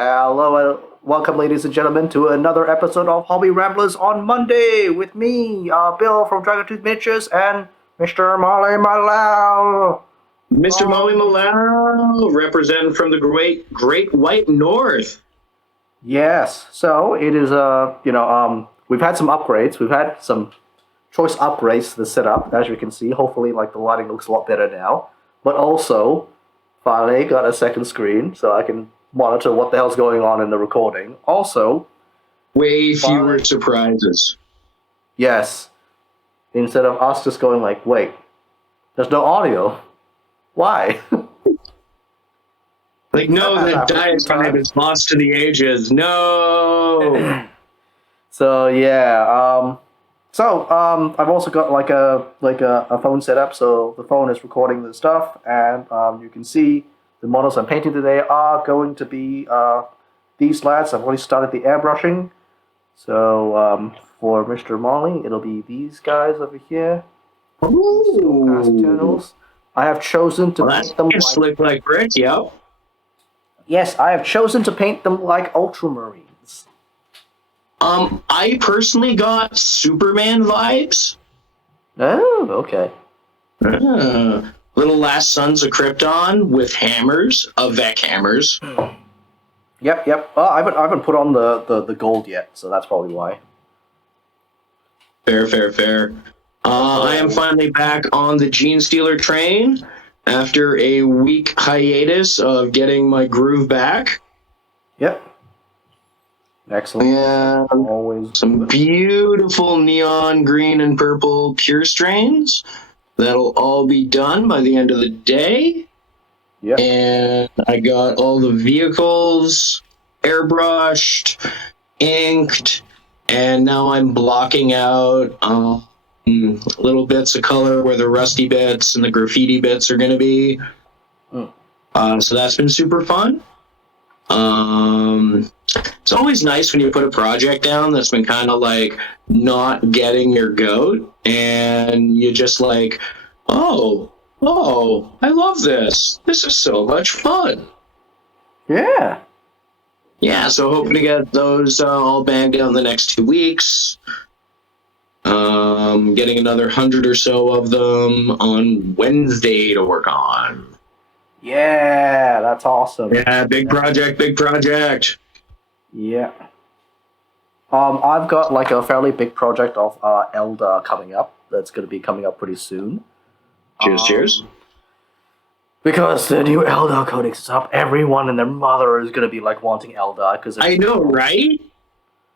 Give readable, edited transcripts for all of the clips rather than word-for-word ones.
Hello, welcome, ladies and gentlemen, to another episode of Hobby Ramblers on Monday with me, Bill from Dragontooth Miniatures, and Mr. Molly Malal. Mr. Molly Malal, representing from the Great White North. Yes, so it is, we've had some upgrades. We've had some choice upgrades to the setup, as you can see. Hopefully, the lighting looks a lot better now. But also, finally got a second screen, so I can monitor what the hell's going on in the recording. Also, way fewer surprises. Yes. Instead of us just going wait, there's no audio. Why? No, the diatribe is lost to the ages. No. So yeah. I've also got a phone setup, so the phone is recording the stuff, and you can see the models I'm painting today are going to be these lads. I've already started the airbrushing. So for Mr. Molly, it'll be these guys over here. Ooh. Turtles. I have chosen to paint them like brick, yeah. Yes, I have chosen to paint them like Ultramarines. I personally got Superman vibes. Oh, okay. Little Last Sons of Krypton with hammers, Vec hammers. Yep. Well, I haven't put on the gold yet, so that's probably why. Fair. I am finally back on the Genestealer train after a week hiatus of getting my groove back. Yep. Excellent. And always some beautiful neon green and purple pure strains. That'll all be done by the end of the day. Yep. And I got all the vehicles airbrushed, inked, and now I'm blocking out little bits of color where the rusty bits and the graffiti bits are going to be. So that's been super fun. It's always nice when you put a project down that's been kind of not getting your goat, and you just oh, I love this. This is so much fun. Yeah. Yeah, so hoping to get those all banged out in the next 2 weeks. Getting another 100 or so of them on Wednesday to work on. Yeah, that's awesome. Yeah, big project. Yeah. I've got a fairly big project of Elder coming up. That's going to be coming up pretty soon. Cheers. Because the new Elder Codex is up, everyone and their mother is going to be wanting Elder. I know, right?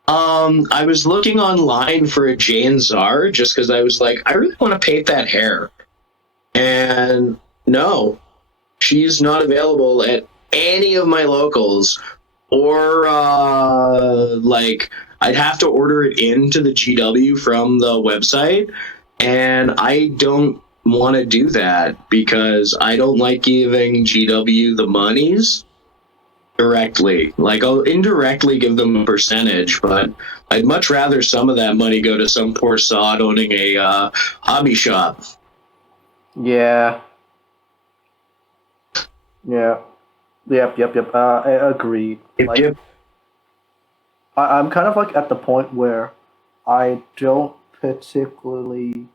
I was looking online for a Jane Czar just because I was I really want to paint that hair. And no, she's not available at any of my locals, or I'd have to order it into the GW from the website, and I don't want to do that because I don't like giving GW the monies directly. I'll indirectly give them a percentage, but I'd much rather some of that money go to some poor sod owning a hobby shop. Yeah. Yep. I agree. Yep. I'm kind of at the point where I don't particularly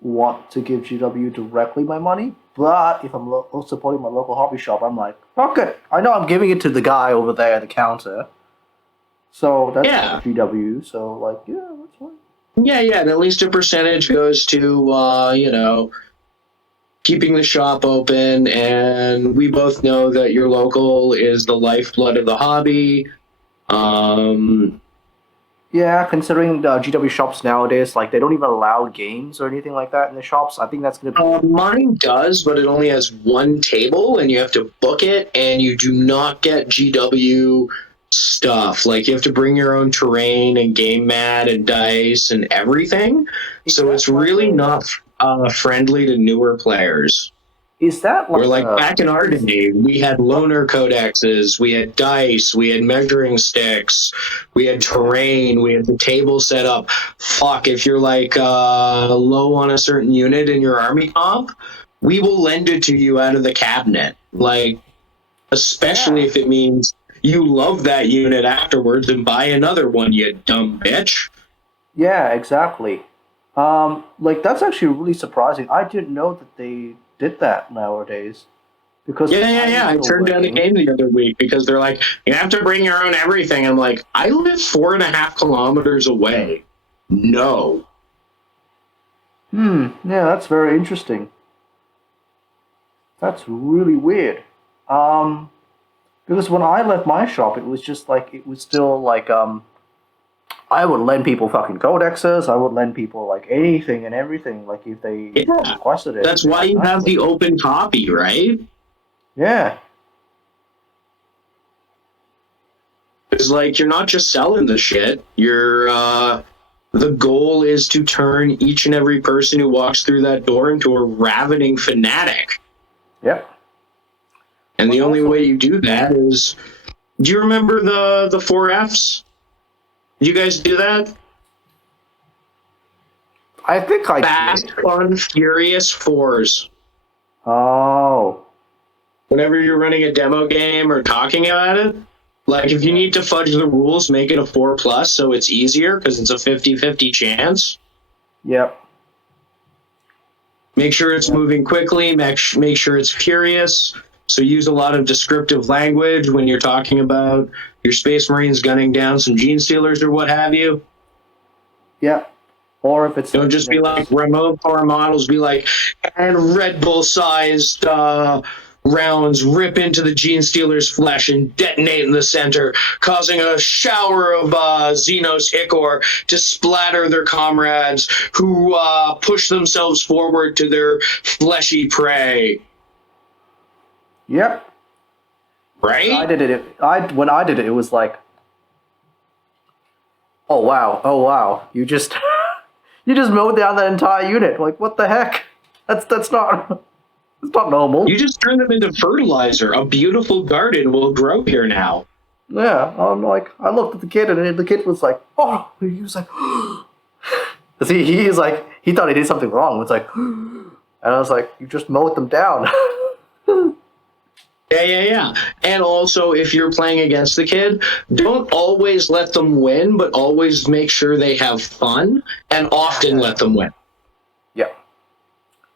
want to give GW directly my money, but if I'm supporting my local hobby shop, I'm fuck it. I know I'm giving it to the guy over there at the counter. So that's GW, so yeah, that's fine. Yeah, and at least a percentage goes to, keeping the shop open, and we both know that your local is the lifeblood of the hobby. Yeah, considering the GW shops nowadays, they don't even allow games or anything like that in the shops. I think that's going to be... Mine does, but it only has one table, and you have to book it, and you do not get GW stuff. You have to bring your own terrain and game mat and dice and everything. So it's really not friendly to newer players. Is that We're back in our day, we had loner codexes, we had dice, we had measuring sticks, we had terrain, we had the table set up. Fuck, if you're low on a certain unit in your army comp, we will lend it to you out of the cabinet. Especially if it means you love that unit afterwards and buy another one, you dumb bitch. Yeah, exactly. Like that's actually really surprising. I didn't know that they did that nowadays. Because Yeah. I still turned down a working. game the other week because they're like, you have to bring your own everything. I'm like, I live 4.5 kilometers away. No. Yeah, that's very interesting. That's really weird. Because when I left my shop, it was just like it was still like I would lend people fucking codexes. I would lend people like anything and everything, like if they Yeah. requested it. That's why you have the open copy, right? Yeah. It's like you're not just selling the shit. You're the goal is to turn each and every person who walks through that door into a ravening fanatic. Yep. And the only way you do that is, do you remember the 4Fs? Did you guys do that? I think I Fast, did. Fun, Furious 4s. Oh. Whenever you're running a demo game or talking about it, like if you need to fudge the rules, make it a 4+ so it's easier because it's a 50-50 chance. Yep. Make sure it's moving quickly, make sure it's furious. So use a lot of descriptive language when you're talking about your Space Marines gunning down some Genestealers or what have you. Yeah. Or if it's Don't just be like remote core models, be like, and Red Bull sized rounds rip into the Genestealer's flesh and detonate in the center, causing a shower of Xenos Ichor to splatter their comrades who push themselves forward to their fleshy prey. Yep. Right? When I did it, it was like, oh wow, you just you just mowed down that entire unit. Like, what the heck? That's not it's not normal. You just turn them into fertilizer. A beautiful garden will grow here now. Yeah, I'm like, I looked at the kid and the kid was like, oh, he was like, cause he's like, he thought he did something wrong. It's like, and I was like, you just mowed them down. Yeah. And also, if you're playing against the kid, don't always let them win, but always make sure they have fun, and often let them win. Yeah.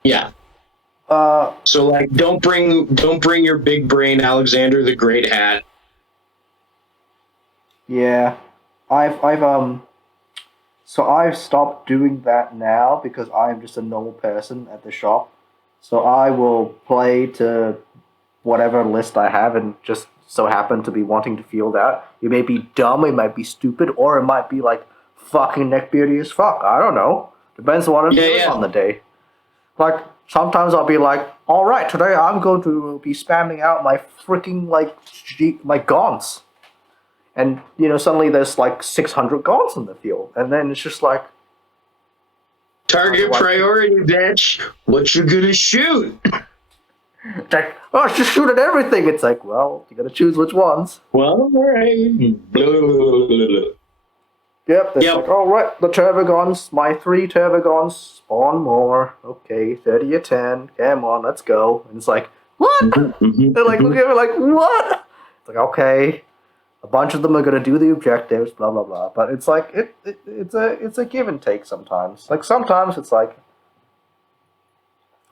Yeah. So like, don't bring your big brain Alexander the Great hat. Yeah, so I've stopped doing that now because I'm just a normal person at the shop. So I will play to whatever list I have and just so happen to be wanting to field out. It may be dumb, it might be stupid, or it might be like fucking neckbeardy as fuck. I don't know. Depends on what I'm doing on the day. Like, sometimes I'll be like, alright, today I'm going to be spamming out my freaking, like, my gaunts. And, you know, suddenly there's like 600 gaunts in the field. And then it's just like... Target priority, bitch. What you gonna shoot? It's like, oh, just shoot at everything. It's like, well, you gotta choose which ones. Well, alright. Yep, it's like, alright, the Turbogons, my 3 Turbogons, spawn more. Okay, 30 of 10, come on, let's go. And it's like, what? They're like, look at me like, what? It's like, okay, a bunch of them are gonna do the objectives, blah, blah, blah. But it's like, it's a give and take sometimes. Like, sometimes it's like,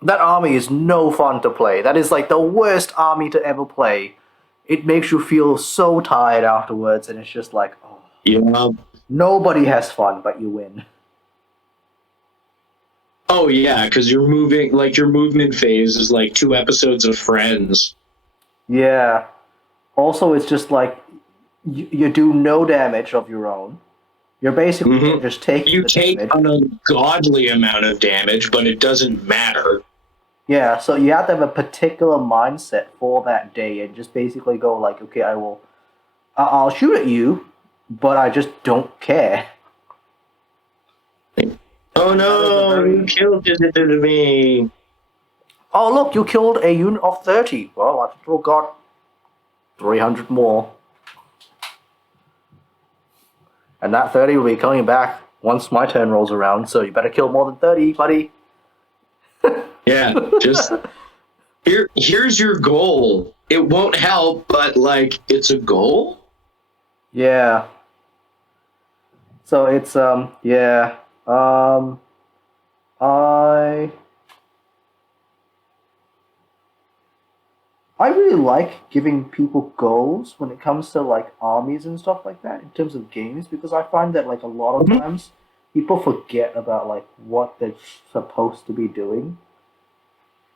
that army is no fun to play. That is like the worst army to ever play. It makes you feel so tired afterwards, and it's just like, oh. Yeah. Nobody has fun, but you win. Oh yeah, because you're moving, like your movement phase is like 2 episodes of Friends. Yeah. Also, it's just like, you do no damage of your own. You're basically just taking You the take damage. an ungodly amount of damage, but it doesn't matter. Yeah, so you have to have a particular mindset for that day and just basically go like, okay, I'll shoot at you, but I just don't care. Oh no, you killed me. Oh look, you killed a unit of 30. Well, I've still got 300 more. And that 30 will be coming back once my turn rolls around, so you better kill more than 30, buddy. Yeah, just here's your goal. it won't help, but like it's a goal. Yeah. So it's yeah. I I really like giving people goals when it comes to like armies and stuff like that in terms of games because I find that like a lot of Mhm. times people forget about like what they're supposed to be doing.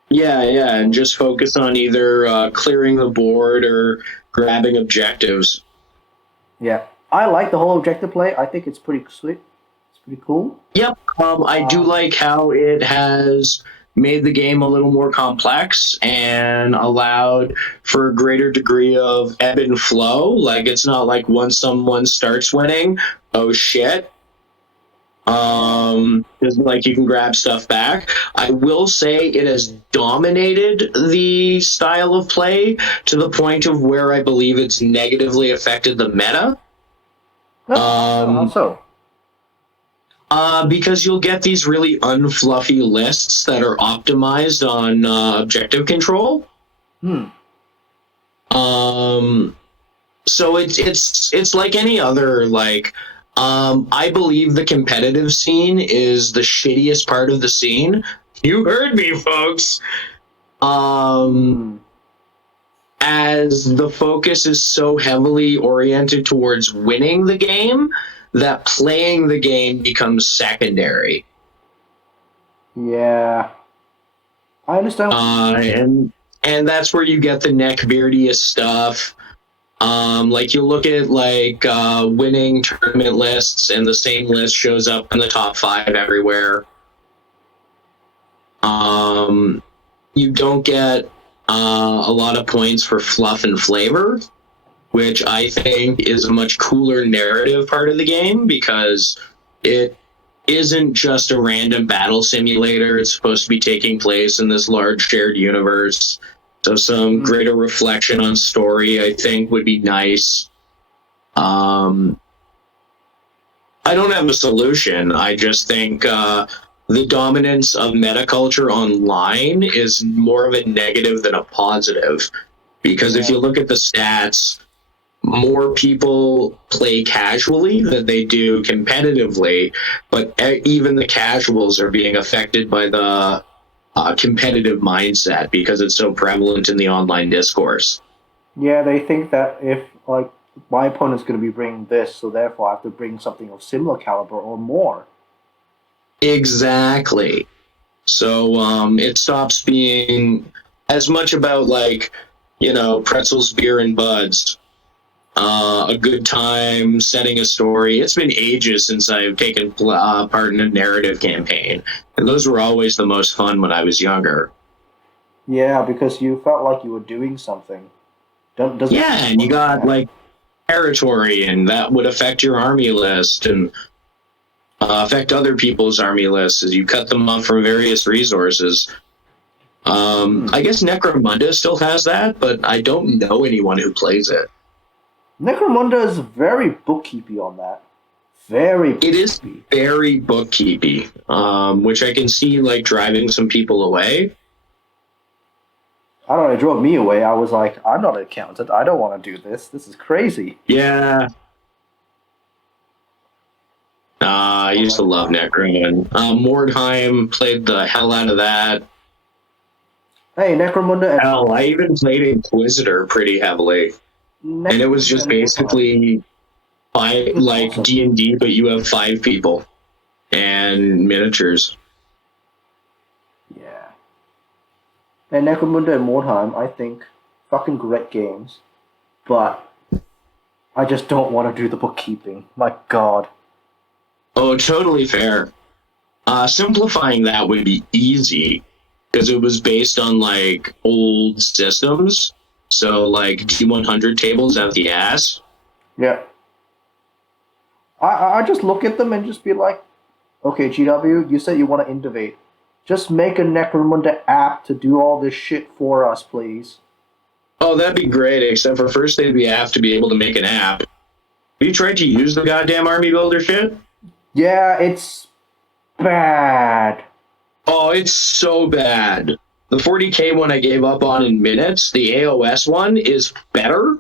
Yeah, and just focus on either clearing the board or grabbing objectives. Yeah. I like the whole objective play. I think it's pretty sweet. It's pretty cool. Yep. I do Um, like how it has made the game a little more complex and allowed for a greater degree of ebb and flow. Like it's not like once someone starts winning, oh shit. yeah. 'Cause, like you can grab stuff back. I will say it has dominated the style of play to the point of where I believe it's negatively affected the meta. How Um, so? because you'll get these really unfluffy lists that are optimized on objective control. Hmm. Um, so it's like any other like. I believe the competitive scene is the shittiest part of the scene. You heard me, folks. Um, Hmm. as the focus is so heavily oriented towards winning the game that playing the game becomes secondary. Yeah. I understand what you Uh, mean. and and that's where you get the neckbeardiest stuff. Like you look at like winning tournament lists, and the same list shows up in the top five everywhere. Um, you don't get a lot of points for fluff and flavor, which I think is a much cooler narrative part of the game because it isn't just a random battle simulator. It's supposed to be taking place in this large shared universe. So some Hmm. greater reflection on story, I think, would be nice. Um, I don't have a solution. I just think the dominance of metaculture online is more of a negative than a positive. Because if Yeah. you look at the stats, more people play casually than they do competitively, but even the casuals are being affected by the competitive mindset because it's so prevalent in the online discourse. Yeah, they think that if like my opponent's going to be bringing this, so therefore I have to bring something of similar caliber or more. Exactly. So it stops being as much about like, pretzels, beer, and buds. A good time setting a story. It's been ages since I've taken part in a narrative campaign, and those were always the most fun when I was younger. Yeah, because you felt like you were doing something. Doesn't Yeah, feel and you like got that. like territory, and that would affect your army list and affect other people's army lists as you cut them off from various resources. Hmm. I guess Necromunda still has that, but I don't know anyone who plays it. Necromunda is very bookkeepy on that. Very It is bookkeepy. very bookkeepy, which I can see like driving some people away. I don't know, it drove me away. I was like, I'm not an accountant. I don't want to do this. This is crazy. Yeah, I I'm used to like, love Necro, and Mordheim played the hell out of that. hey, Necromunda and Hell, I even played Inquisitor pretty heavily, and it was Necromunda just and Mordheim basically is like awesome. D&D, but you have five people and miniatures. Yeah. And Necromunda and Mordheim, I think, fucking great games. But I just don't want to do the bookkeeping. My god. Oh, totally fair. Simplifying that would be easy because it was based on like old systems. So like D100 tables out the ass. Yeah. I just look at them and just be like, okay, GW, you said you want to innovate. Just make a Necromunda app to do all this shit for us, please. Oh, that'd be great. Except for first, they'd have to be able to make an app. Have you tried to use the goddamn army builder shit? Yeah, it's bad. Oh, it's so bad. the 40K one I gave up on in minutes. The AOS one is better,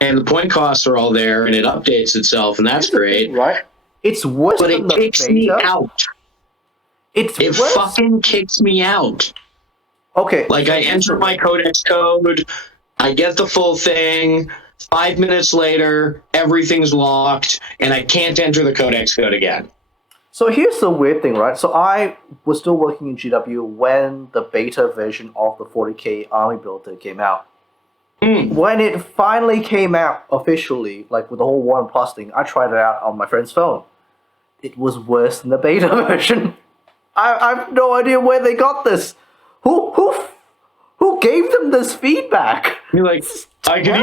and the point costs are all there, and it updates itself, and that's great. Right? It's worse But than it the kicks beta. me out. It worse. Fucking kicks me out. Okay. Like, I enter my codex code, I get the full thing, 5 minutes later, everything's locked, and I can't enter the codex code again. So here's the weird thing, right? So I was still working in GW when the beta version of the 40K Army Builder came out. When it finally came out officially, like with the whole War and Plus thing, I tried it out on my friend's phone. It was worse than the beta version. I have no idea where they got this. Who gave them this feedback? You're like, I could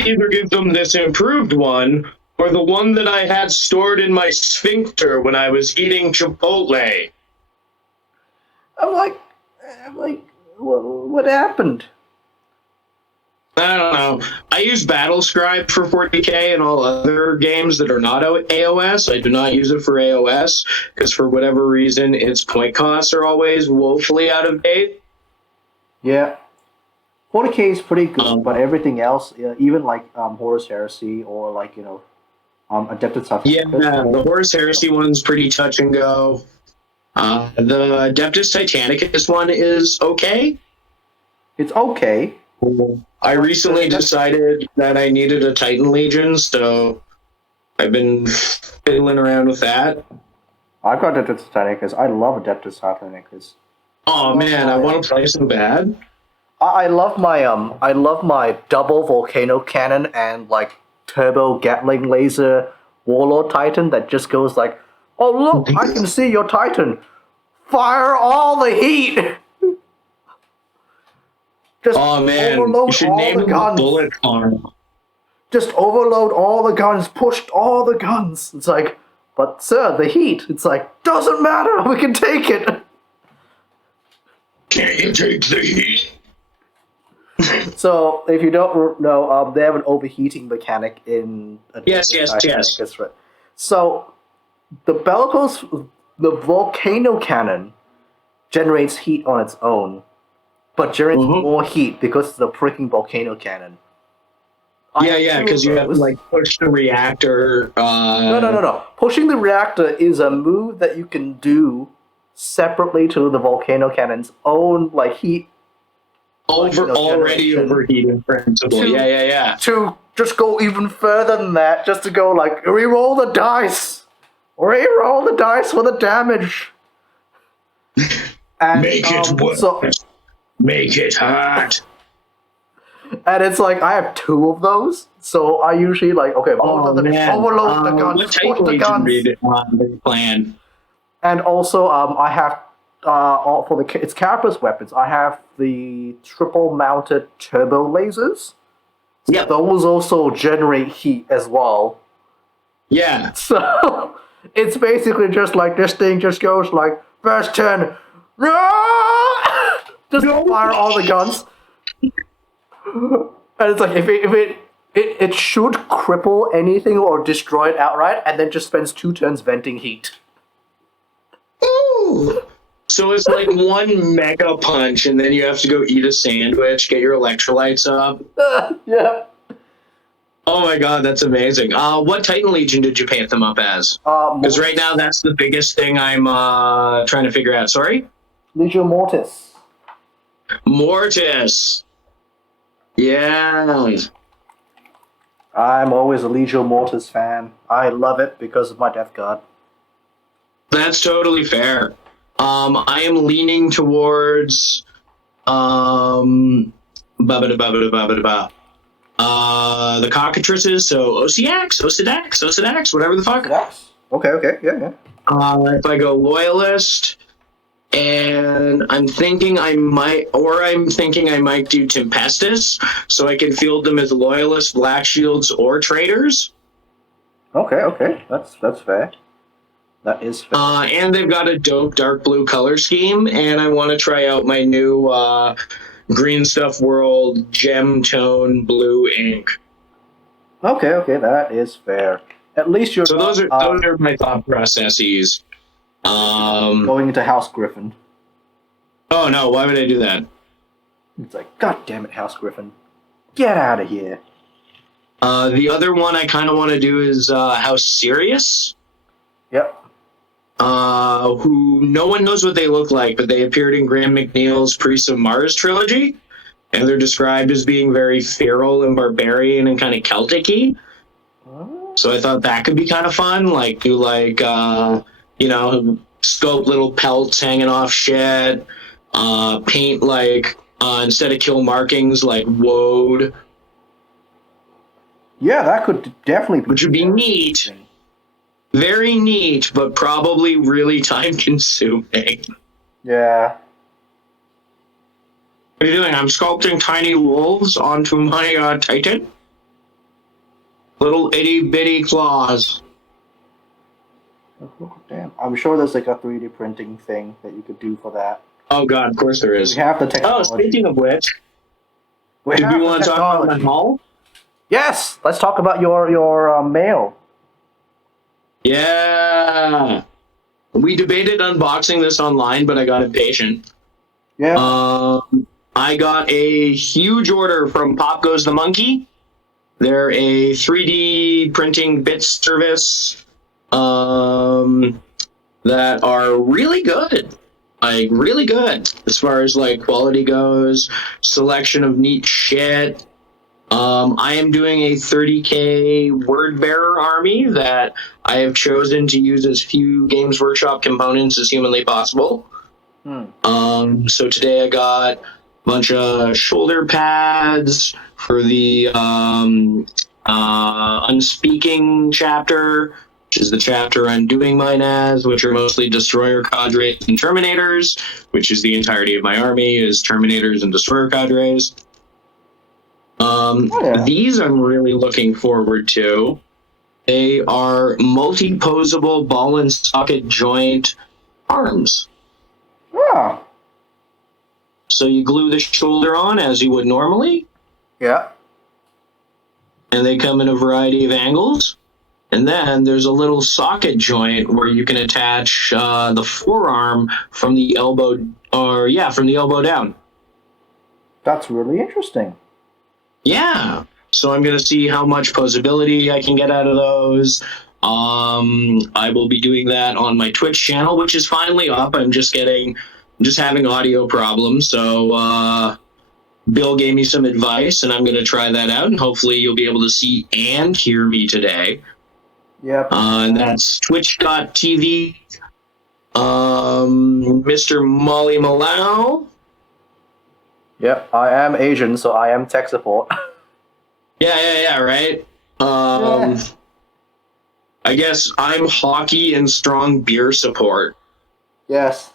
either give them this improved one, or the one that I had stored in my sphincter when I was eating Chipotle. I'm like, what happened? I don't know. I use Battlescribe for 40K and all other games that are not AOS. I do not use it for AOS, because for whatever reason, its point costs are always woefully out of date. Yeah. 40K is pretty good, but everything else, even like Horus Heresy or like, Adeptus Titanicus. Yeah, the Horus Heresy one's pretty touch and go. The Adeptus Titanicus one is okay. It's okay. I recently decided that I needed a Titan Legion, so I've been fiddling around with that. I've got Adeptus Titanicus. I love Adeptus Titanicus. Oh man, I want to play so bad. I love my double volcano cannon and like turbo Gatling laser warlord titan that just goes like, oh look, I can see your titan. Fire all the heat. Just oh man, you should name him the Bullet Farm. Just overload all the guns, pushed all the guns. It's like, but sir, the heat. It's like, doesn't matter, we can take it. Can't you take the heat? So, if you don't know, they have an overheating mechanic in... Yes. Right? So, the volcano cannon generates heat on its own, but generates more heat because it's the freaking volcano cannon. Yeah, because you have to like push the reactor. No. Pushing the reactor is a move that you can do separately to the volcano cannon's own like heat. Already overheated principle. Yeah. To just go even further than that, just to go like re-roll the dice. Re-roll the dice for the damage. And, make it work. Make it hard. And it's like, I have 2 of those, so I usually like, okay, overload the guns, what type of the plan? And also, I have, for its Carapace weapons, I have the triple-mounted turbo lasers. Yeah. Those also generate heat as well. Yeah. So, it's basically just like, this thing just goes like, first turn, just fire all the guns. And it's like, if it should cripple anything or destroy it outright, and then just spends 2 turns venting heat. Ooh. So it's like one mega punch, and then you have to go eat a sandwich, get your electrolytes up. Yeah. Oh my god, that's amazing. What Titan Legion did you paint them up as? Because right now that's the biggest thing I'm trying to figure out. Sorry? Legio Mortis. Mortis. Yeah. I'm always a Legio Mortis fan. I love it because of my Death God. That's totally fair. I am leaning towards the cockatrices, so Osidax, whatever the fuck. Okay, yeah. If I go loyalist, and I'm thinking I might do Tempestus, so I can field them as loyalists, black shields, or traitors. Okay, that's fair. That is fair. And they've got a dope dark blue color scheme, and I want to try out my new Green Stuff World Gem Tone Blue ink. Okay, that is fair. At least you're. So those are my thought processes. Going into House Griffin. Oh no, why would I do that? It's like, God damn it, House Griffin. Get out of here. The other one I kind of want to do is House Sirius, Yep. who no one knows what they look like, but they appeared in Graham McNeil's Priests of Mars trilogy, and they're described as being very feral and barbarian and kind of Celtic-y. So I thought that could be kind of fun, like do like scope little pelts hanging off shit, paint like instead of kill markings like woad, Yeah, that could definitely be. which would be neat. Very neat, but probably really time consuming. Yeah. What are you doing? I'm sculpting tiny wolves onto my Titan. Little itty bitty claws. Damn. I'm sure there's like a 3D printing thing that you could do for that. Oh god, of course there We is. have the Oh, technology. speaking of which, We do have we the want to talk about technology. my haul? Yes! Let's talk about your mail. Yeah. We debated unboxing this online, but I got impatient. Yeah. I got a huge order from Pop Goes the Monkey. They're a 3D printing bit service that are really good. Like, really good as far as, like, quality goes, selection of neat shit. I am doing a 30K word bearer army that I have chosen to use as few Games Workshop components as humanly possible. So today I got a bunch of shoulder pads for the Unspeaking chapter, which is the chapter I'm doing mine as, which are mostly Destroyer cadres and Terminators, which is the entirety of my army, is Terminators and Destroyer cadres. These I'm really looking forward to. They are multi-posable ball and socket joint arms. Yeah. So you glue the shoulder on as you would normally, Yeah. and they come in a variety of angles. And then there's a little socket joint where you can attach the forearm from the elbow, from the elbow down. That's really interesting. Yeah. So I'm going to see how much posability I can get out of those. I will be doing that on my Twitch channel, which is finally up. I'm just having audio problems. So Bill gave me some advice, and I'm going to try that out, and hopefully you'll be able to see and hear me today. Yep. And that's twitch.tv. Mr. Molly Malau. Yep. I am Asian, so I am tech support. Yeah, right? I guess I'm hockey and strong beer support. Yes.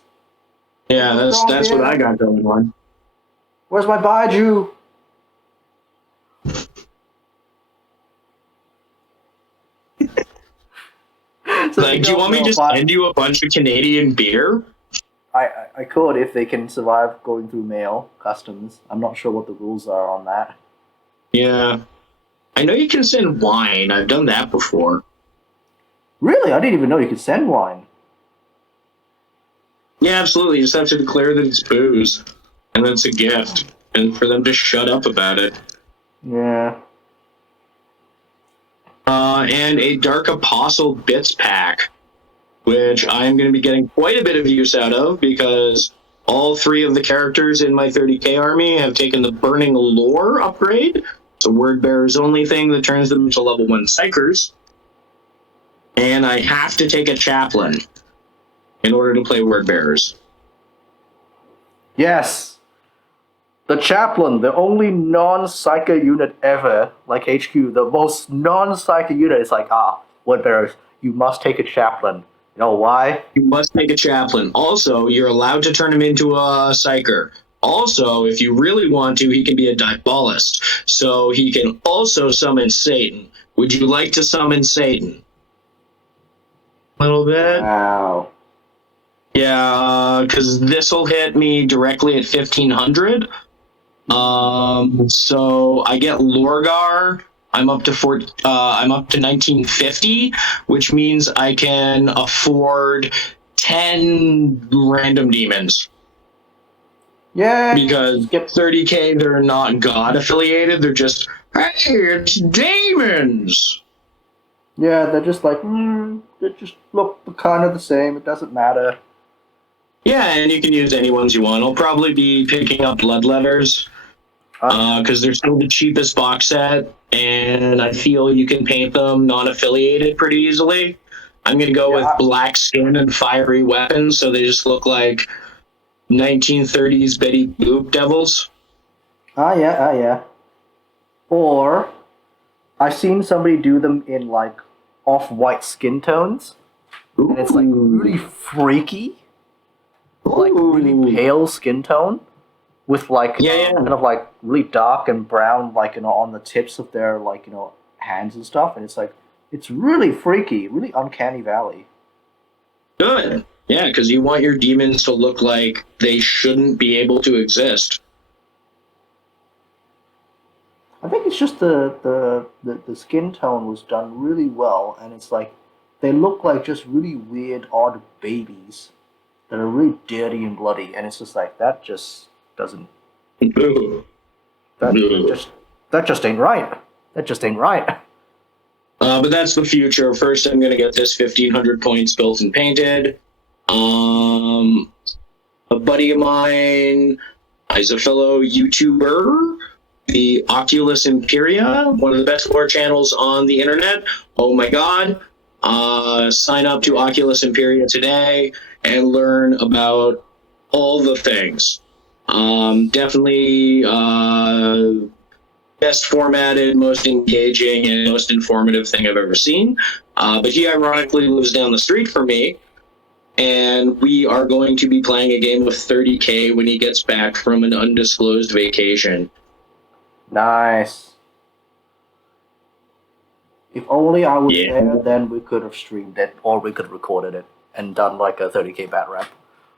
Yeah, that's what I got going on. Where's my Baiju? Like, do you want me to just send you a bunch of Canadian beer? I could if they can survive going through mail customs. I'm not sure what the rules are on that. Yeah. I know you can send wine. I've done that before. Really? I didn't even know you could send wine. Yeah, absolutely. You just have to declare that it's booze. And that's a gift. And for them to shut up about it. Yeah. And a Dark Apostle Bits pack, which I'm going to be getting quite a bit of use out of because all three of the characters in my 30K army have taken the Burning Lore upgrade. It's a word bearers only thing that turns them into level 1 psychers. And I have to take a chaplain in order to play word bearers. Yes. The chaplain, the only non-psyker unit ever, like HQ, the most non-psyker unit is like, word bearers, you must take a chaplain. You know why? You must take a chaplain. Also, you're allowed to turn him into a psyker. Also, if you really want to, he can be a diabolist. So he can also summon Satan. Would you like to summon Satan? A little bit? Wow. Yeah, because this will hit me directly at 1500. So I get Lorgar. I'm up to 1950, which means I can afford 10 random demons. Yeah, Because just get 30K, they're not God affiliated. They're just, hey, it's demons. yeah. They're just like they just look kind of the same. It doesn't matter. Yeah, and you can use any ones you want. I'll probably be picking up Bloodletters Uh, because they're still the cheapest box set, and I feel you can paint them non-affiliated pretty easily. I'm gonna go yeah. with black skin and fiery weapons, so they just look like 1930s Betty Boop devils. Yeah. Or I've seen somebody do them in like off-white skin tones, and it's like really freaky, like really Ooh. pale skin tone with like Yeah. kind of like really dark and brown, like on the tips of their like hands and stuff, and it's like it's really freaky, really uncanny valley. Good. Yeah, because you want your demons to look like they shouldn't be able to exist. I think it's just the skin tone was done really well, and it's like they look like just really weird, odd babies that are really dirty and bloody, and it's just like that just doesn't Ooh. that, that Ooh. just that just ain't right. That just ain't right. But that's the future. First, I'm going to get this 1,500 points built and painted. Um, a buddy of mine is a fellow YouTuber, the Oculus Imperia, one of the best lore channels on the internet. Oh my god. Sign up to Oculus Imperia today and learn about all the things. Definitely best formatted, most engaging, and most informative thing I've ever seen. But he ironically lives down the street from me, and we are going to be playing a game of 30K when he gets back from an undisclosed vacation. Nice. If only I was Yeah. there, then we could have streamed it, or we could have recorded it and done like a 30K bat rep.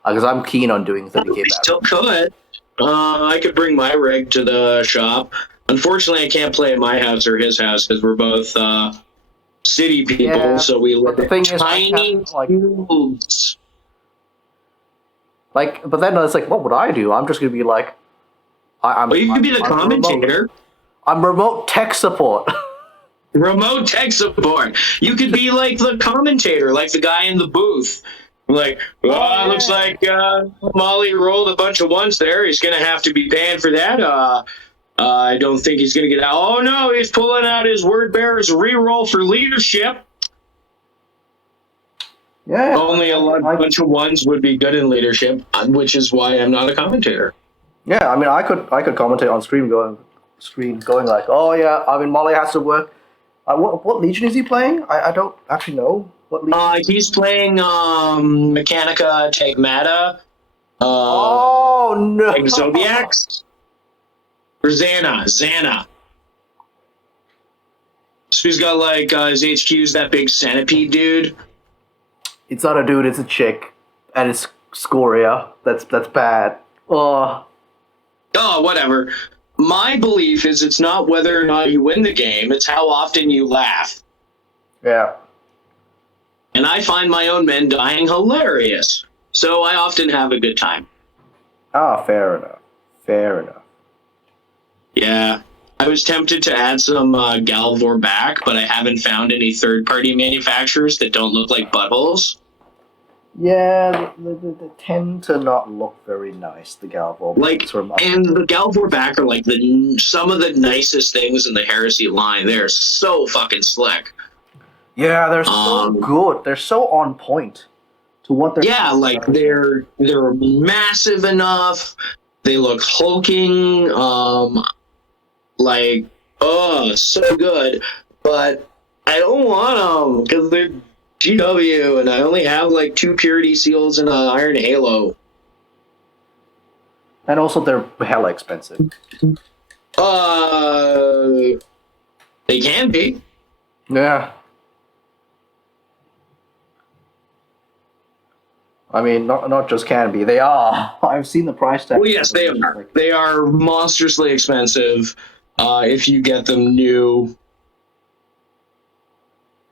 Because I'm keen on doing 30K We bat still rep. could. I could bring my rig to the shop. Unfortunately, I can't play at my house or his house because we're both city people, Yeah, so we but live the in thing is, I tiny can't cubes. but then it's like, what would I do? I'm just gonna be like, Well, you could be the I'm remote. commentator. I'm remote tech support. Remote tech support. You could be like the commentator, like the guy in the booth. Like, yeah. looks like Molly rolled a bunch of ones there. He's going to have to be paying for that. I don't think he's going to get out. Oh, no, he's pulling out his word bearer's reroll for leadership. Yeah. Only a bunch of ones would be good in leadership, which is why I'm not a commentator. Yeah, I mean, I could commentate on stream going like, oh yeah, I mean, Molly has to work. What legion is he playing? I don't actually know what legion. He's playing Mechanica Tagmata. Oh no! Like Zodiacs? Or Xana. So he's got like his HQ's that big centipede dude. It's not a dude, it's a chick, and it's Scoria. That's bad. Oh. Oh, whatever. My belief is it's not whether or not you win the game, it's how often you laugh. Yeah. And I find my own men dying hilarious. So I often have a good time. Ah, fair enough. Yeah. I was tempted to add some Galvor back, but I haven't found any third-party manufacturers that don't look like buttholes. Yeah, they tend to not look very nice, the Galvor. And the Galvor back are like some of the nicest things in the Heresy line. They're so fucking slick. Yeah, they're so good. They're so on point to what they're. Yeah, like they're massive enough. They look hulking. So good. But I don't want them because they're GW, and I only have like 2 Purity Seals and an Iron Halo. And also, they're hella expensive. They can be. Yeah. I mean, not just can be. They are. I've seen the price tag. Well, yes, they are. They are monstrously expensive if you get them new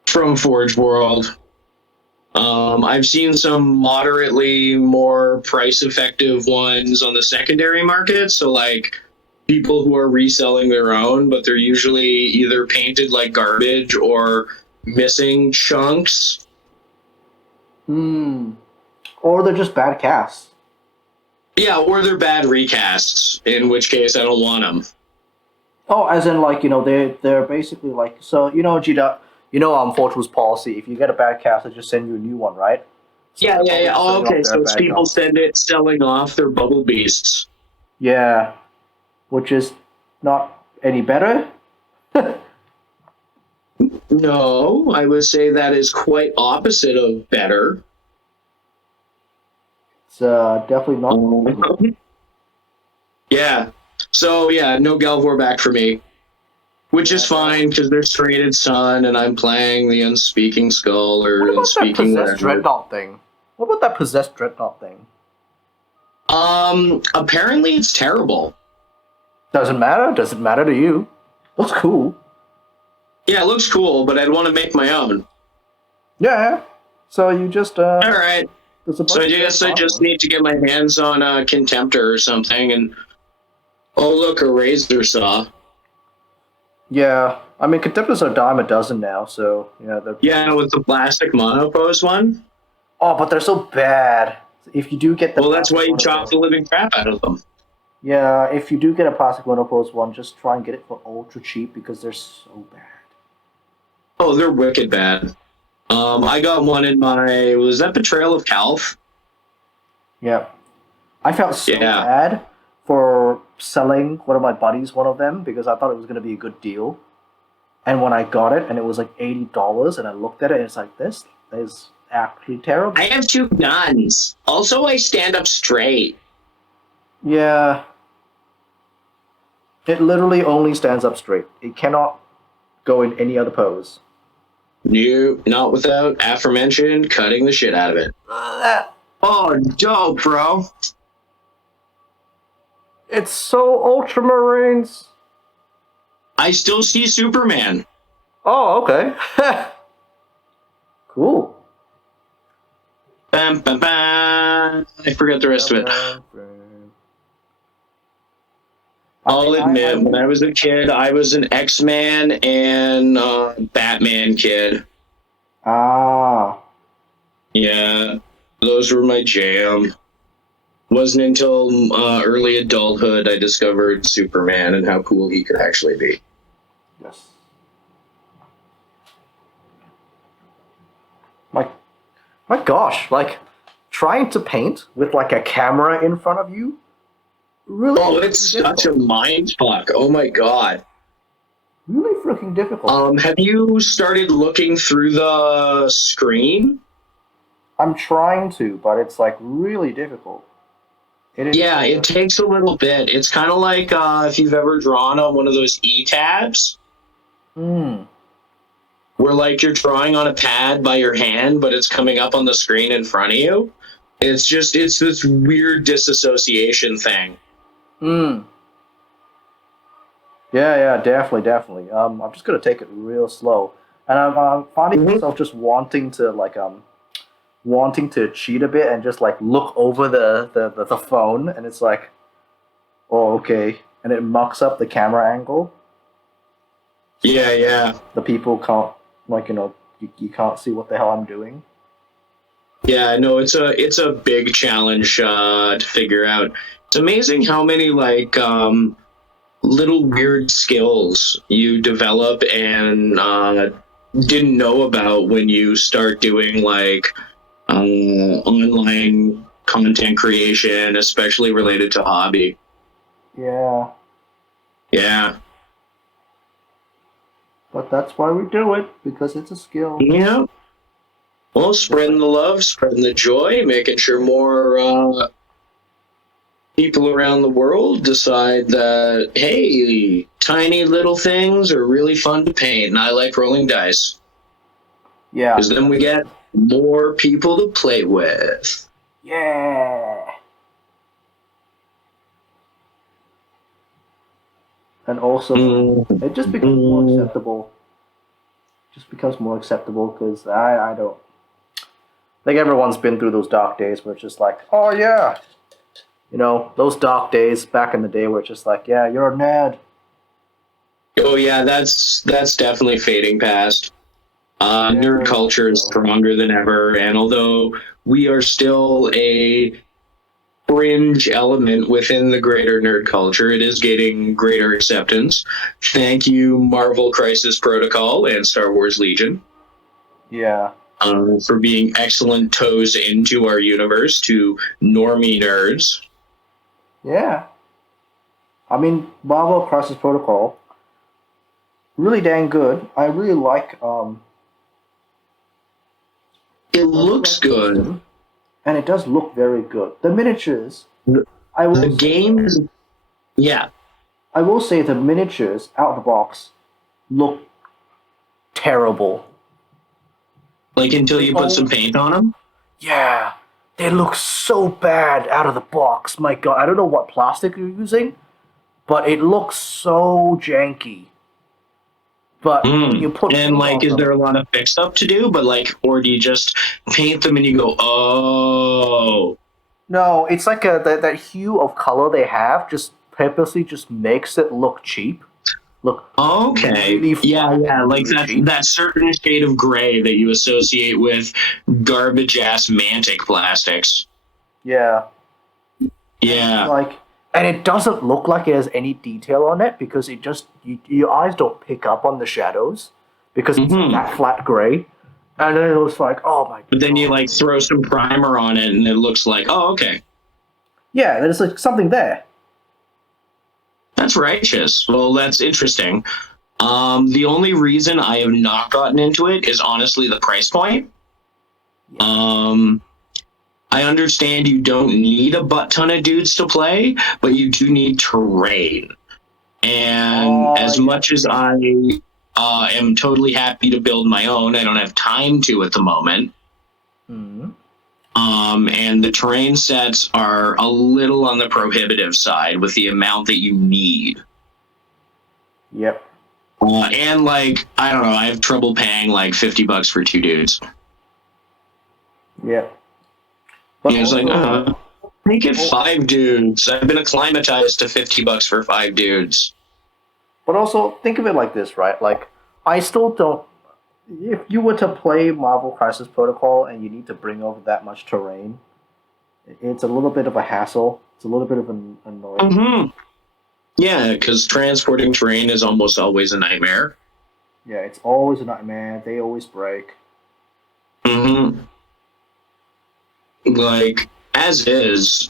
from Forge World. I've seen some moderately more price effective ones on the secondary market. So, like people who are reselling their own, but they're usually either painted like garbage or missing chunks. Hmm. Or they're just bad casts. Yeah, or they're bad recasts, in which case I don't want them. Oh, as in like they're basically like so Fortune's policy. If you get a bad cast, they just send you a new one, right? So Yeah, they're yeah, probably yeah. just Oh, selling off okay, their so it's bad people jumps. selling off their bubble beasts. Yeah, which is not any better. No, I would say that is quite opposite of better. It's definitely not. Yeah. So yeah, no Galvor back for me, which is Yeah, fine because there's Traded Sun, and I'm playing the Unspeaking Skull what or about that Unspeaking possessed whatever. dreadnought thing? What about that possessed dreadnought thing? Apparently it's terrible. Doesn't matter. Doesn't matter to you. Looks cool. Yeah, it looks cool, but I'd want to make my own. Yeah. So you just All right. there's a So bunch I of guess I fantastic just ones. need to get my hands on a Contemptor or something, and oh look, a Razor Saw. Yeah, I mean Contemptors are a dime a dozen now, so yeah, they're Yeah, with the plastic monopose one. oh, but they're so bad. If you do get the Well, that's why plastic you chop monopose, the living crap out of them. yeah, if you do get a plastic monopose one, just try and get it for ultra cheap because they're so bad. Oh, they're wicked bad. I got one in my was that Betrayal of Calf? Yeah, I felt so Yeah. bad for selling one of my buddies one of them because I thought it was gonna be a good deal, and when I got it and it was like $80, and I looked at it and it's like this is actually terrible. I have two guns. Also, I stand up straight. Yeah, it literally only stands up straight. It cannot go in any other pose. No, not without aforementioned cutting the shit out of it. Oh, dope, bro. It's so Ultramarines. I still see Superman. Oh, okay. Cool. Bam, bam, bam. I forgot the rest of it. I'll admit, when I was a kid, I was an X-Man and Batman kid. Ah. Yeah, those were my jam. Wasn't until early adulthood I discovered Superman and how cool he could actually be. Yes. My gosh, like trying to paint with like a camera in front of you. Really? Oh, it's such a mind fuck. Oh my god. Really freaking difficult. Have you started looking through the screen? I'm trying to, but it's like really difficult. It is. Yeah, it takes a little bit. It's kind of like if you've ever drawn on one of those e-tabs. Hmm. Where like you're drawing on a pad by your hand, but it's coming up on the screen in front of you. It's this weird disassociation thing. Hmm. Yeah, definitely. I'm just gonna take it real slow, and I'm finding myself just wanting to cheat a bit and just like look over the phone, and it's like, oh okay, and it mucks up the camera angle. Yeah. The people can't you can't see what the hell I'm doing. Yeah, no, it's a big challenge to figure out. It's amazing how many like little weird skills you develop and didn't know about when you start doing like online content creation, especially related to hobby. Yeah. Yeah. But that's why we do it, because it's a skill. Yeah. Well, spreading the love, spreading the joy, making sure more people around the world decide that, hey, tiny little things are really fun to paint, and I like rolling dice. Yeah. Because then we get more people to play with. Yeah. And also, it just becomes more acceptable. Just becomes more acceptable because I don't. Like everyone's been through those dark days where it's just like, oh yeah, those dark days back in the day where it's just like, yeah, you're a nerd. Oh yeah, that's definitely fading past. Nerd Very much culture is so. stronger than ever, and although we are still a fringe element within the greater nerd culture, it is getting greater acceptance. Thank you, Marvel Crisis Protocol and Star Wars Legion, Yeah, for being excellent toes into our universe to normie nerds. yeah. I mean, Marvel Crisis Protocol, really dang good. I really like It I really looks like the good. system, and it does look very good. The miniatures, The I will say game though, is, yeah, I will say the miniatures out of the box look terrible. like until They you put some all, paint on them. yeah, they look so bad out of the box. My God, I don't know what plastic you're using, but it looks so janky. But when you put And paint like, on is there them, a lot of fix up to do? But like, or do you just paint them and you go, oh, no, it's like that hue of color they have just purposely just makes it look cheap, look okay, really yeah, flat yeah, and like really cheap. that certain shade of gray that you associate with garbage ass Mantic plastics. Yeah, and it's Yeah. like, and it doesn't look like it has any detail on it because your eyes don't pick up on the shadows because it's hmm that flat gray, and then it looks like, oh my But then you God, like throw some primer on it and it looks like, oh, okay, yeah, there's like something there. that's righteous. Well, that's interesting. The only reason I have not gotten into it is honestly the price point. Yeah. Um, I understand you don't need a butt ton of dudes to play, but you do need terrain. And Oh as yeah. much as I am totally happy to build my own, I don't have time to at the moment. Hmm. And the terrain sets are a little on the prohibitive side with the amount that you need. Yep. And like, I don't know, I have trouble paying like $50 for two dudes. Yep. But It's like, also, make it oh, five dudes. I've been acclimatized to $50 for five dudes. but also think of it like this, right? Like, I still don't. If you were to play Marvel Crisis Protocol and you need to bring over that much terrain, it's a little bit of a hassle. It's a little bit of an annoying. Mm-hmm. Yeah, because transporting terrain is almost always a nightmare. Yeah, it's always a nightmare. They always break. Mm-hmm. Like, as is,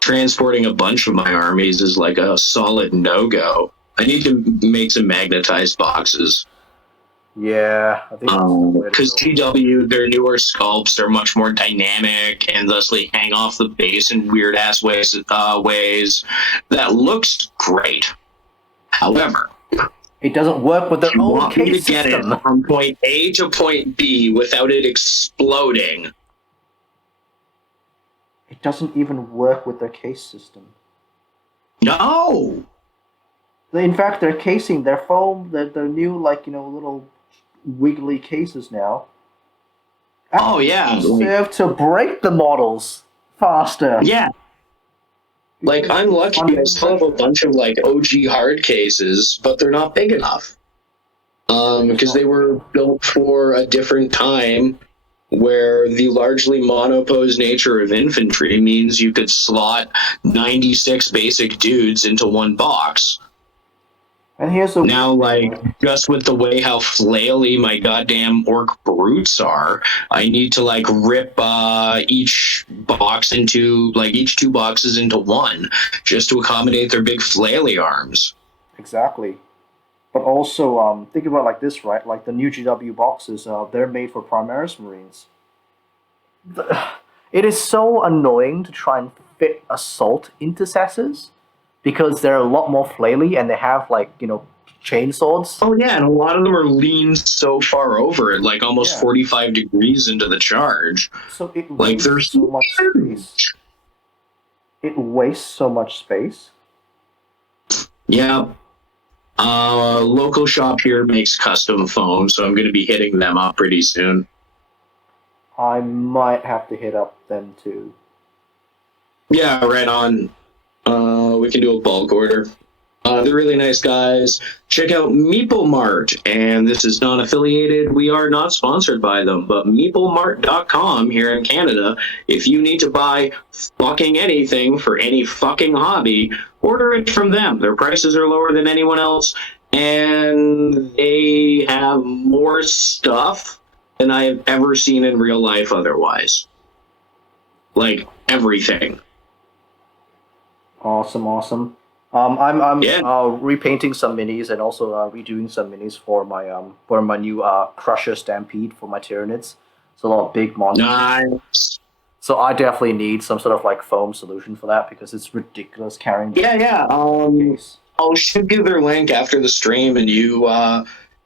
transporting a bunch of my armies is like a solid no-go. I need to make some magnetized boxes. Yeah, I think that's the way to Because go. GW, their newer sculpts are much more dynamic and thusly hang off the base in weird ass ways. That looks great. However, It doesn't work with if their you own want me to case get it system. from point A to point B without it exploding, It doesn't even work with their case system. no. In fact, their casing, their foam, their new little wiggly cases now Oh yeah, actually serve to break the models faster yeah. Like, because I'm it's lucky I under still have a pressure. bunch of like OG hard cases, but they're not big enough. They're just Because not they big were enough. built for a different time where the largely monopose nature of infantry means you could slot 96 basic dudes into one box. And here's the Now, weird thing, like, right? just with the way how flaily my goddamn orc brutes are, I need to, like, rip each box into, like, each two boxes into one just to accommodate their big flaily arms. Exactly. But also, think about it like this, right? Like the new GW boxes, they're made for Primaris Marines. It is so annoying to try and fit assault intercessors because they're a lot more flaily and they have chain swords. Oh, yeah, and a lot of them are leaned so far over it, like almost Yeah. 45 degrees into the charge. So it Like, wastes they're so much space. huge. It wastes so much space. Yeah. Local shop here makes custom foam, so I'm going to be hitting them up pretty soon. I might have to hit up them too. Yeah, right on. We can do a bulk order. They're really nice guys. Check out Meeple Mart, and this is not affiliated. We are not sponsored by them, but meeplemart.com here in Canada. If you need to buy fucking anything for any fucking hobby, order it from them. Their prices are lower than anyone else, and they have more stuff than I have ever seen in real life otherwise. Like everything. Awesome. I'm Yeah. repainting some minis and also redoing some minis for my new Crusher Stampede for my Tyranids. It's a lot of big monsters. Nice. So I definitely need some sort of like foam solution for that because it's ridiculous carrying. Yeah. Case. I'll shoot you their link after the stream, and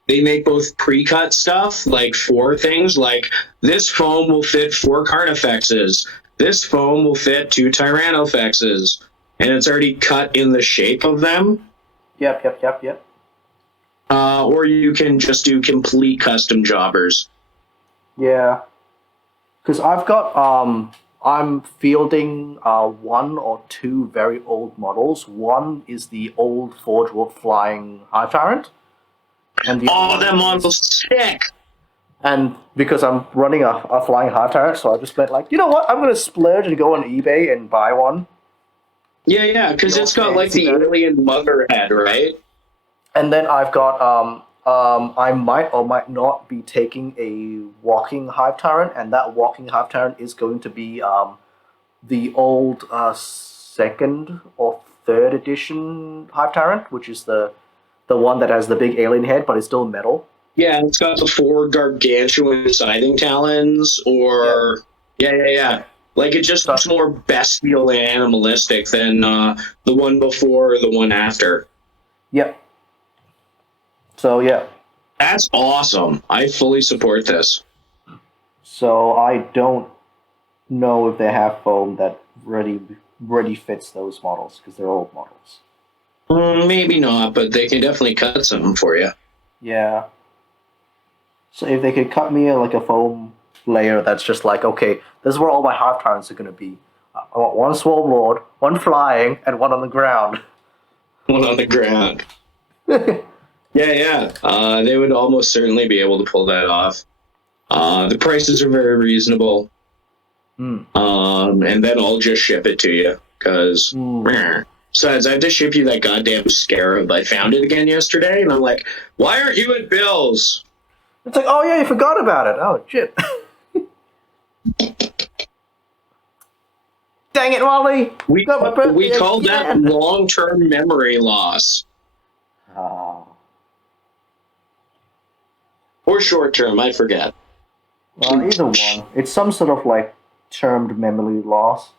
they make both pre-cut stuff, like 4 things, like this foam will fit 4 Carnifexes, this foam will fit 2 Tyrannofexes, and it's already cut in the shape of them. Yep. Or you can just do complete custom jobbers. Yeah. Because I've got I'm fielding 1 or 2 very old models. One is the old Forge Wolf flying Hive Tyrant. And That model's sick! And because I'm running a flying Hive Tyrant, so I just went like, you know what, I'm going to splurge and go on eBay and buy one. Yeah, because it's got like the alien mother head, right? And then I've got I might or might not be taking a walking Hive Tyrant, and that walking Hive Tyrant is going to be the old 2nd or 3rd edition Hive Tyrant, which is the one that has the big alien head, but it's still metal. Yeah, it's got the 4 gargantuan scything talons, or yeah. Like it just looks more bestial and animalistic than the one before or the one after. Yep. So yeah. That's awesome. I fully support this. So I don't know if they have foam that really fits those models because they're old models. Maybe not, but they can definitely cut something for you. Yeah. So if they could cut me like a foam layer that's just like, okay, this is where all my Hive Tyrants are going to be. I want 1 Swarm Lord, 1 flying, and 1 on the ground. 1 on the ground. Yeah. They would almost certainly be able to pull that off. The prices are very reasonable. And then I'll just ship it to you, because... Besides, I have to ship you that goddamn scarab. I found it again yesterday, and I'm like, why aren't you at Bill's? It's like, oh yeah, you forgot about it. Oh, shit. Dang it, Wally! We called that long-term memory loss. Oh. Or short-term, I forget. Well, either one. It's some sort of, like, termed memory loss.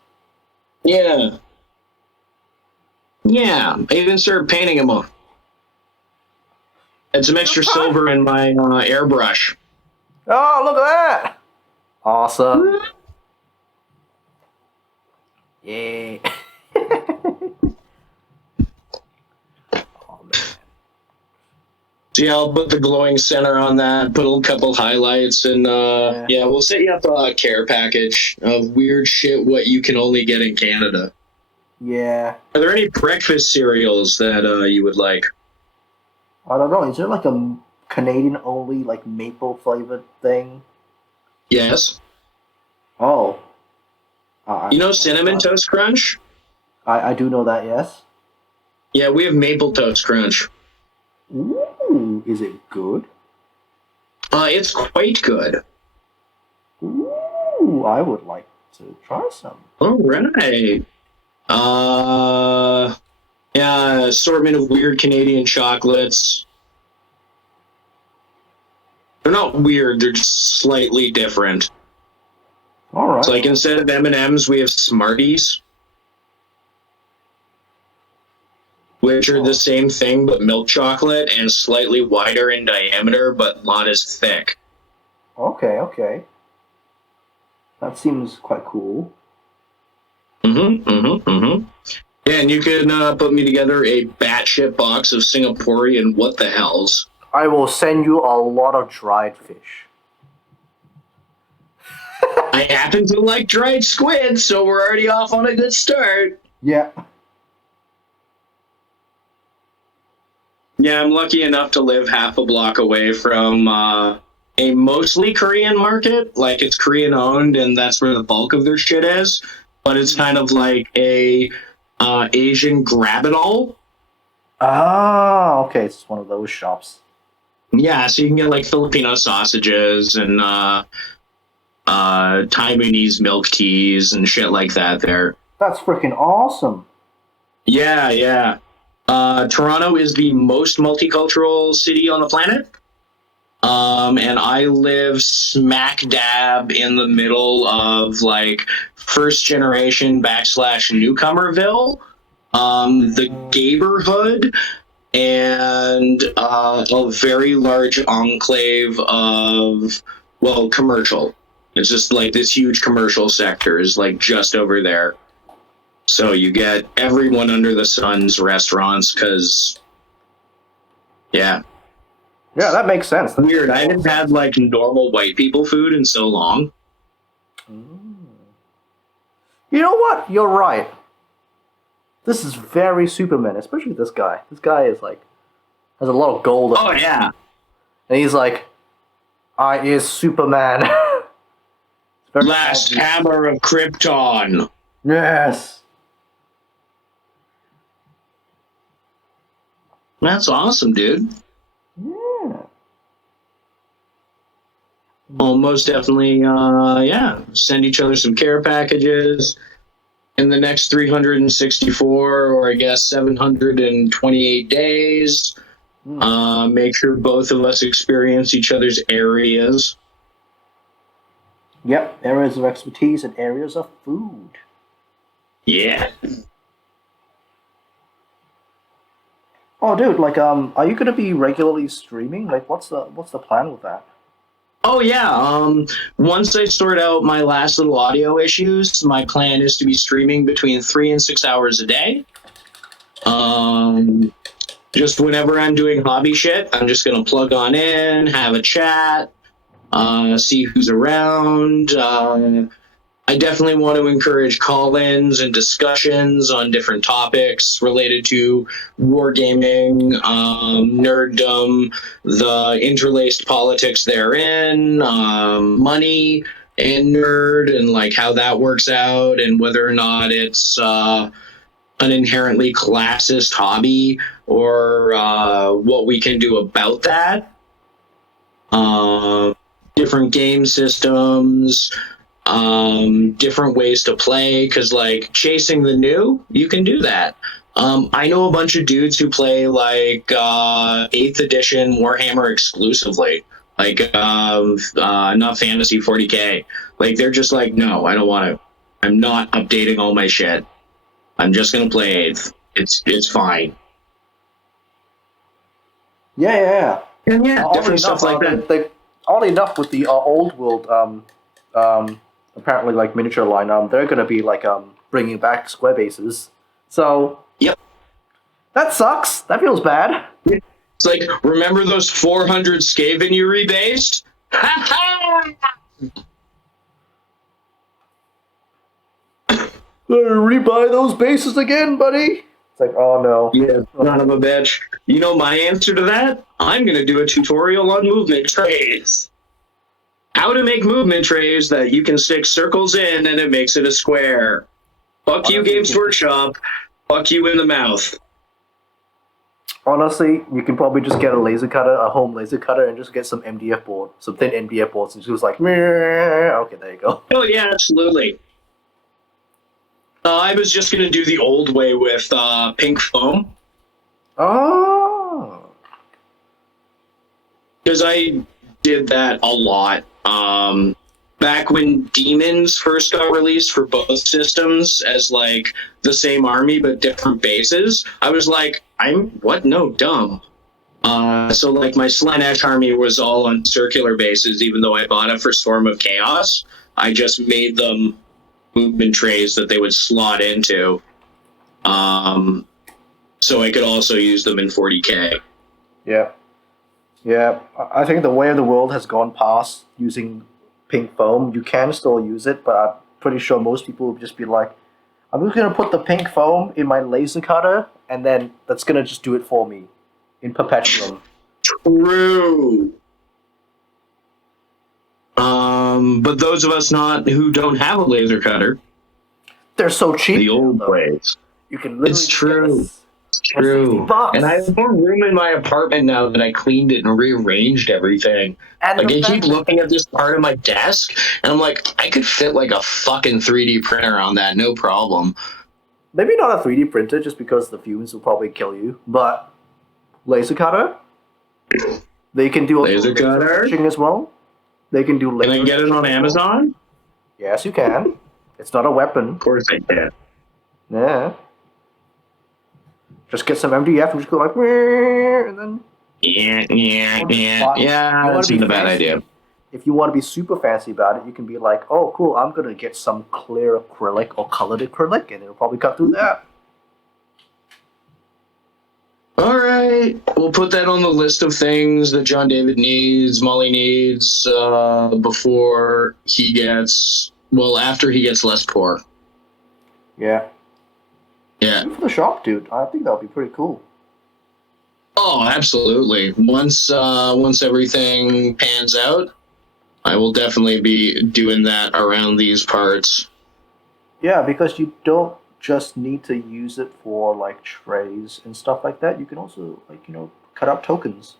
Yeah. I even started painting them up. Had some extra silver in my airbrush. Oh, look at that! Awesome. Yeah. Oh, man. So yeah, I'll put the glowing center on that, put a couple highlights, and we'll set you up a care package of weird shit what you can only get in Canada. Yeah. Are there any breakfast cereals that you would like? I don't know. Is there like a Canadian-only, like, maple-flavored thing? Yes. Oh. You know Cinnamon Toast Crunch? I do know that, yes. Yeah, we have Maple Toast Crunch. Ooh, is it good? It's quite good. Ooh, I would like to try some. All right. Assortment of weird Canadian chocolates. They're not weird, they're just slightly different. All right. So like instead of M&Ms, we have Smarties, which are the same thing but milk chocolate and slightly wider in diameter but not as thick. Okay. That seems quite cool. Yeah, and you can put me together a batshit box of Singaporean what the hells. I will send you a lot of dried fish. I happen to like dried squid, so we're already off on a good start. Yeah. Yeah, I'm lucky enough to live half a block away from a mostly Korean market. Like, it's Korean owned, and that's where the bulk of their shit is. But it's kind of like a Asian grab-it-all. Ah, okay. It's one of those shops. Yeah, so you can get like Filipino sausages and Taiwanese milk teas and shit like that there. That's freaking awesome. Yeah, yeah. Toronto is the most multicultural city on the planet. And I live smack dab in the middle of like first generation / newcomerville, the neighborhood, and a very large enclave of, well, commercial. It's just like this huge commercial sector is like just over there. So you get everyone under the sun's restaurants because, yeah. Yeah, that makes sense. That's Weird. I haven't had like normal white people food in so long. You know what? You're right. This is very Superman, especially this guy. This guy is like has a lot of gold. Oh yeah. And he's like, I is Superman. Last hammer of Krypton. Yes. That's awesome, dude. Yeah. Well, most definitely, yeah. Send each other some care packages in the next 364, or I guess 728 days. Make sure both of us experience each other's areas. Yep, areas of expertise and areas of food. Yeah. Oh, dude, like, are you gonna be regularly streaming? Like, what's the plan with that? Oh yeah. Once I sort out my last little audio issues, my plan is to be streaming between 3 and 6 hours a day. Just whenever I'm doing hobby shit, I'm just gonna plug on in, have a chat, see who's around. I definitely want to encourage call-ins and discussions on different topics related to wargaming, nerddom, the interlaced politics therein, money and nerd, and like how that works out, and whether or not it's an inherently classist hobby, or what we can do about that. Different game systems, different ways to play, because like chasing the new, you can do that. I know a bunch of dudes who play like 8th edition Warhammer exclusively, like not Fantasy 40k. Like they're just like, no, I don't want to. I'm not updating all my shit. I'm just gonna play 8th. It's fine. Yeah. And yeah, different stuff like that. Oddly enough, with the old world, apparently like miniature line, they're gonna be like bringing back square bases. So yep, that sucks. That feels bad. It's like, remember those 400 Skaven you rebased? Rebuy those bases again, buddy. It's like, oh no. Yeah, son of a bitch. You know my answer to that? I'm gonna do a tutorial on movement trays. How to make movement trays that you can stick circles in and it makes it a square. Fuck you, Games Workshop. Fuck you in the mouth. Honestly, you can probably just get a home laser cutter, and just get some MDF board, some thin MDF boards, and just like, meh. Okay, there you go. Oh yeah, absolutely. I was just gonna do the old way with pink foam. Oh. Because I did that a lot. Back when Demons first got released for both systems as like the same army but different bases, I was like, no, dumb. So like my Slaanesh army was all on circular bases, even though I bought it for Storm of Chaos. I just made them movement trays that they would slot into. So I could also use them in 40k. Yeah. I think the way of the world has gone past using pink foam, you can still use it, but I'm pretty sure most people would just be like, I'm just gonna put the pink foam in my laser cutter, and then that's gonna just do it for me in perpetuum. True. But those of us who don't have a laser cutter, They're so cheap. the old though. ways. You can literally It's just true. get It's true. $60. And I have more room in my apartment now that I cleaned it and rearranged everything. And Like, the I keep fact looking at this part of my desk, and I'm like, I could fit like a fucking 3D printer on that, no problem. maybe not a 3D printer, just because the fumes will probably kill you, but laser cutter. They can do Laser cutter? etching as well. They can do laser. Can I get it on etching as well. Amazon? Yes, you can. It's not a weapon. Of course I can. Yeah. Just get some MDF and just go like, "Meh," and then. Yeah, that's not a bad idea. If you want to be super fancy about it, you can be like, oh, cool, I'm going to get some clear acrylic or colored acrylic, and it'll probably cut through that. All right, we'll put that on the list of things that John David needs, Molly needs, before he gets, after he gets less poor. Yeah. Yeah. For the shop, dude. I think that would be pretty cool. Oh, absolutely. Once everything pans out, I will definitely be doing that around these parts. Yeah, because you don't just need to use it for like trays and stuff like that. You can also cut out tokens.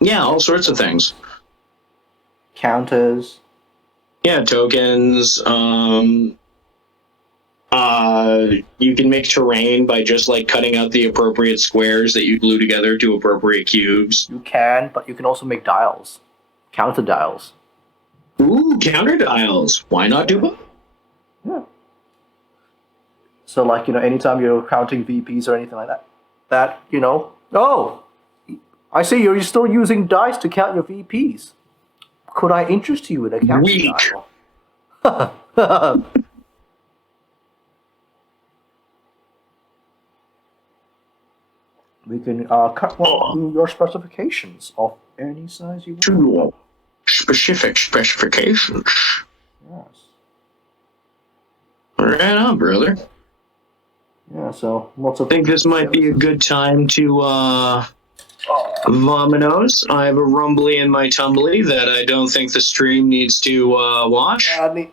Yeah, all sorts of things. Counters. Yeah, tokens. You can make terrain by just like cutting out the appropriate squares that you glue together to appropriate cubes. You can, but you can also make dials. Counter dials. Ooh, counter dials. Why not do both? Yeah. So like, anytime you're counting VPs or anything like that, oh, I see you're still using dice to count your VPs. Could I interest you in a counter dial? We can cut your specifications of any size you want. Specific specifications. Yes. Right on, brother. Yeah, so lots of. I think this might be a good time to vominos. I have a rumbly in my tumbly that I don't think the stream needs to watch.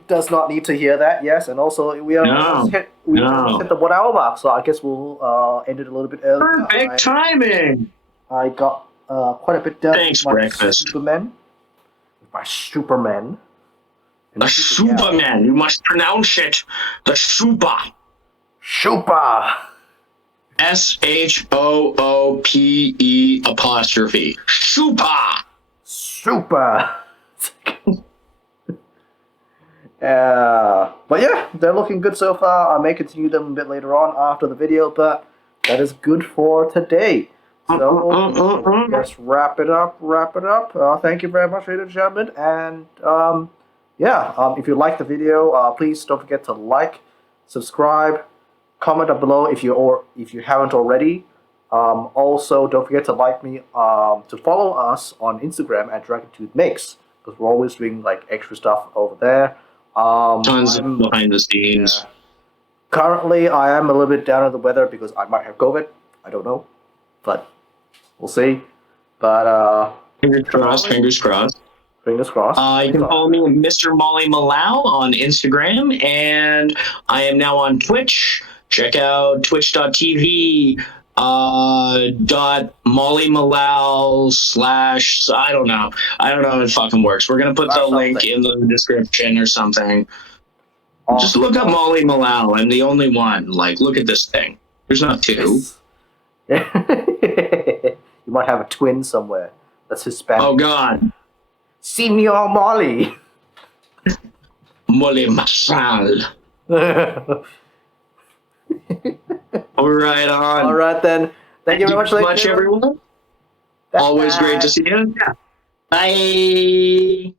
Does not need to hear that. Yes, and also we almost hit the 1 hour mark, so I guess we'll end it a little bit early. Perfect timing. I got quite a bit done. Thanks, with my breakfast. Superman. My Superman. The Superman. You must pronounce it. The super. Super. SHOOPE apostrophe. Super. Super. But yeah, they're looking good so far. I may continue them a bit later on after the video, but that is good for today. So let's wrap it up. Thank you very much, ladies and gentlemen. And if you like the video, please don't forget to like, subscribe, comment down below if you haven't already. Also, don't forget to like me, to follow us on Instagram at DragonToothMakes, because we're always doing like extra stuff over there. Tons of behind the scenes. Yeah. Currently, I am a little bit down on the weather because I might have COVID. I don't know, but we'll see. But fingers crossed. Fingers crossed. Fingers crossed. You can follow me at Mr. Molly Malau on Instagram, and I am now on Twitch. Check out twitch.tv .Molly Malau / I don't know how it fucking works. We're gonna put the link in the description or something. Awesome. Just look up Molly Malau. I'm the only one. Like, look at this thing. There's not two. You might have a twin somewhere. That's Hispanic. Oh God. Senor Molly. Molly Masal. All right, on. All right, then. Thank you very much, everyone. Always great to see you. Yeah. Bye.